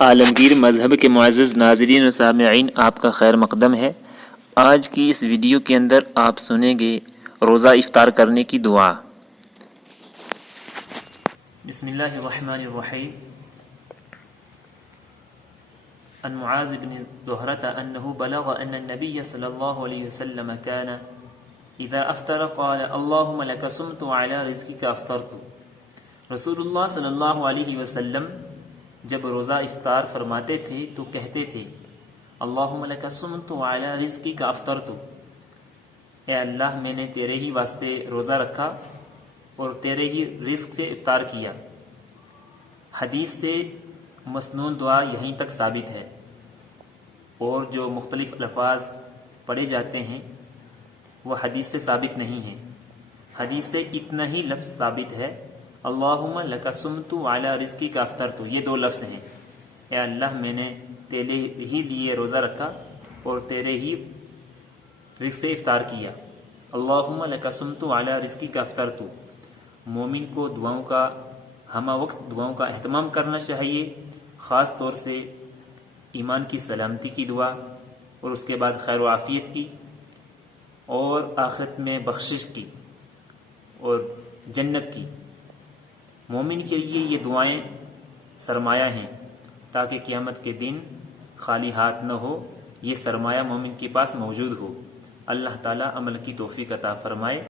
عالمگیر مذہب کے معزز ناظرین و سامعین، آپ کا خیر مقدم ہے۔ آج کی اس ویڈیو کے اندر آپ سنیں گے روزہ افطار کرنے کی دعا۔ بسم اللہ الرحمن الرحیم۔ عن معاذ بن زہرة انه بلغ ان النبي صلی اللہ علیہ وسلم كان اذا افطر قال اللهم لك صمت وعلى رزقك افطرت۔ رسول اللہ صلی اللہ علیہ وسلم جب روزہ افطار فرماتے تھے تو کہتے تھے اللہم لک صمت وعلی رزقک افطرت، اے اللہ میں نے تیرے ہی واسطے روزہ رکھا اور تیرے ہی رزق سے افطار کیا۔ حدیث سے مسنون دعا یہیں تک ثابت ہے، اور جو مختلف الفاظ پڑھے جاتے ہیں وہ حدیث سے ثابت نہیں ہیں۔ حدیث سے اتنا ہی لفظ ثابت ہے، اللہم لک صمت وعلی رزقک افطرت، یہ دو لفظ ہیں، اے اللہ میں نے تیرے ہی لیے روزہ رکھا اور تیرے ہی رزق سے افطار کیا۔ اللہم لک صمت وعلی رزقک افطرت۔ مومن کو دعاؤں کا ہمہ وقت دعاؤں کا اہتمام کرنا چاہیے، خاص طور سے ایمان کی سلامتی کی دعا، اور اس کے بعد خیر و عافیت کی، اور آخرت میں بخشش کی اور جنت کی۔ مومن کے لیے یہ دعائیں سرمایہ ہیں، تاکہ قیامت کے دن خالی ہاتھ نہ ہو، یہ سرمایہ مومن کے پاس موجود ہو۔ اللہ تعالیٰ عمل کی توفیق عطا فرمائے۔